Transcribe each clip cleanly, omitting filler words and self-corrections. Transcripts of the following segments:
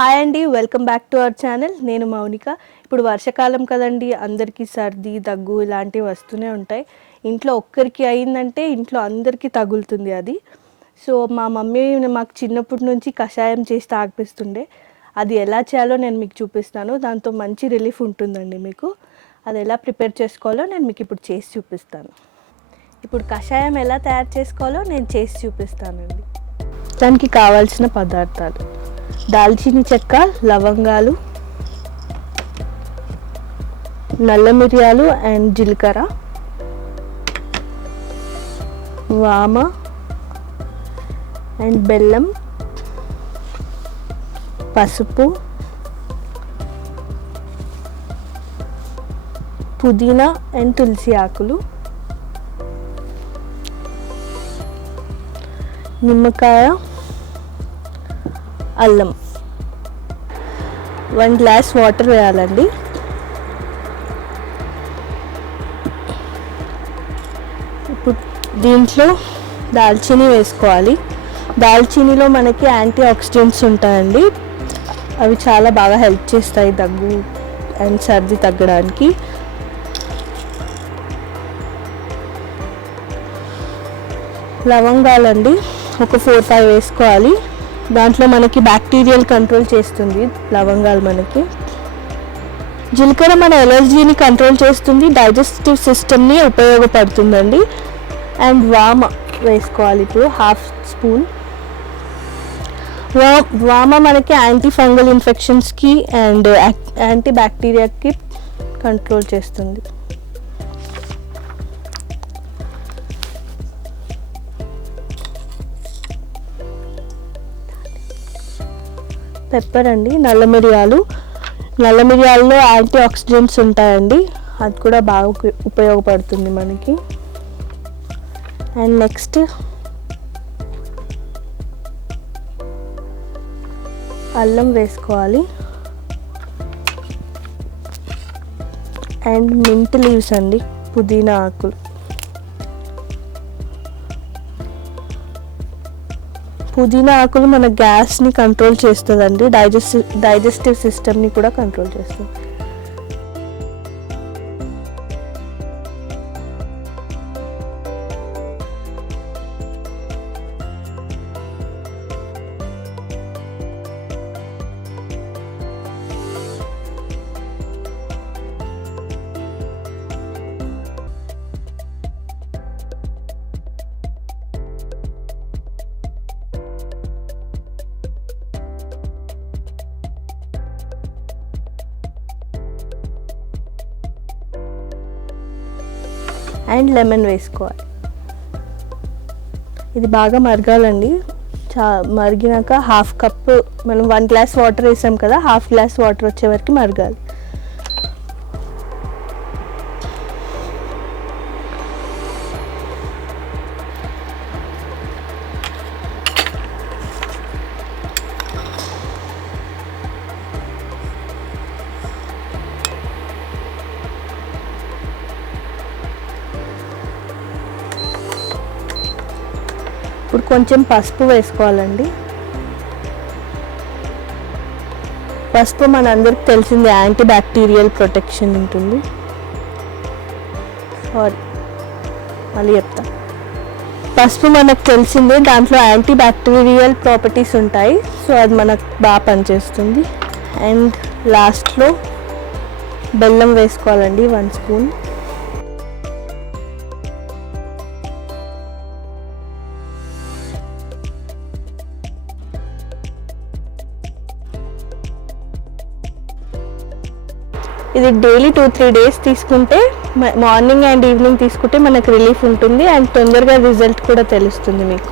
Hi అండి, welcome back to our channel. నేను మౌనిక. ఇప్పుడు వర్షాకాలం కదండి, అందరికీ సర్ది దగ్గు ఇలాంటివి వస్తూనే ఉంటాయి. ఇంట్లో ఒక్కరికి అయిందంటే ఇంట్లో అందరికీ తగులుతుంది అది. సో మా మమ్మీ మాకు చిన్నప్పటి నుంచి కషాయం చేసి తాగిపిస్తుండే. అది ఎలా చేయాలో నేను మీకు చూపిస్తాను. దాంతో మంచి రిలీఫ్ ఉంటుందండి మీకు. అది ఎలా ప్రిపేర్ చేసుకోవాలో నేను మీకు ఇప్పుడు చేసి చూపిస్తాను. ఇప్పుడు కషాయం ఎలా తయారు చేసుకోవాలో నేను చేసి చూపిస్తానండి. దానికి కావాల్సిన పదార్థాలు: దాల్చిన చెక్క, లవంగాలు, నల్ల మిరియాలు అండ్ జీలకర్ర, వామ అండ్ బెల్లం, పసుపు, పుదీనా అండ్ తులసి ఆకులు, నిమ్మకాయ, అల్లం. 1 గ్లాస్ వాటర్ వేయాలండి. ఇప్పుడు దీంట్లో దాల్చిని వేసుకోవాలి. దాల్చినిలో మనకి యాంటీ ఆక్సిడెంట్స్ ఉంటాయండి. అవి చాలా బాగా హెల్ప్ చేస్తాయి దగ్గు అండ్ సర్ది తగ్గడానికి. లవంగాలండి ఒక 4-5 వేసుకోవాలి. దాంట్లో మనకి బ్యాక్టీరియల్ కంట్రోల్ చేస్తుంది లవంగాలు మనకి. జీలకర్ర మన ఎలర్జీని కంట్రోల్ చేస్తుంది, డైజెస్టివ్ సిస్టమ్ని ఉపయోగపడుతుందండి. అండ్ వామ వేసుకోవాలి ఇప్పుడు 1/2 స్పూన్. వామ మనకి యాంటీ ఫంగల్ ఇన్ఫెక్షన్స్కి అండ్ యాంటీ బ్యాక్టీరియాకి కంట్రోల్ చేస్తుంది. పెప్పర్ అండి, నల్ల మిరియాల్లో యాంటీ ఆక్సిడెంట్స్ ఉంటాయండి, అది కూడా బాగా ఉపయోగపడుతుంది మనకి. అండ్ నెక్స్ట్ అల్లం వేసుకోవాలి. అండ్ మింట్ లీవ్స్ అండి, పుదీనా ఆకులు. పుదీనా ఆకులు మన గ్యాస్ని కంట్రోల్ చేస్తుందండి, డైజెస్టివ్ సిస్టమ్ని కూడా కంట్రోల్ చేస్తుంది. అండ్ లెమన్ వేసుకోవాలి. ఇది బాగా మరగాలండి. మరిగినాక 1/2 కప్పు, మనం 1 గ్లాస్ వాటర్ వేసాం కదా, 1/2 గ్లాస్ వాటర్ వచ్చే వరకు మరగాలి. ఇప్పుడు కొంచెం పసుపు వేసుకోవాలండి. పసుపు మనందరికి తెలిసింది యాంటీ బ్యాక్టీరియల్ ప్రొటెక్షన్ ఉంటుంది. మళ్ళీ చెప్తా. పసుపు మనకు తెలిసిందే, దాంట్లో యాంటీ బ్యాక్టీరియల్ ప్రాపర్టీస్ ఉంటాయి. సో అది మనకు బాగా పనిచేస్తుంది. అండ్ లాస్ట్లో బెల్లం వేసుకోవాలండి, 1 స్పూన్. ఇది డైలీ 2-3 డేస్ తీసుకుంటే, మార్నింగ్ అండ్ ఈవినింగ్ తీసుకుంటే మనకు రిలీఫ్ ఉంటుంది అండ్ తొందరగా రిజల్ట్ కూడా తెలుస్తుంది మీకు.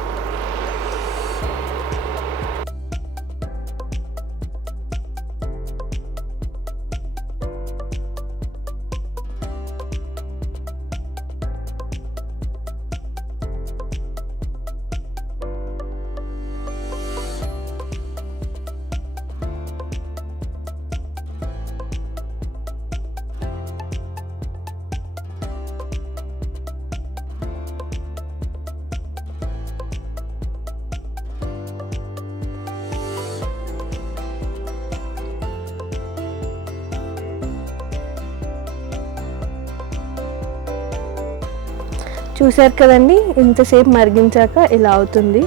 చూసారు కదండి, ఇంతసేపు మరిగించాక ఇలా అవుతుంది.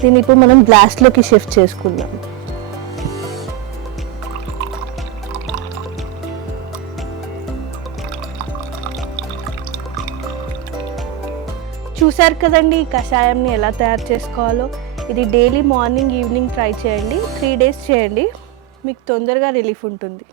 దీన్ని ఇప్పుడు మనం గ్లాస్లోకి షిఫ్ట్ చేసుకుందాం. చూసారు కదండి ఈ కషాయంని ఎలా తయారు చేసుకోవాలో. ఇది డైలీ మార్నింగ్ ఈవినింగ్ ట్రై చేయండి. 3 days చేయండి, మీకు తొందరగా రిలీఫ్ ఉంటుంది.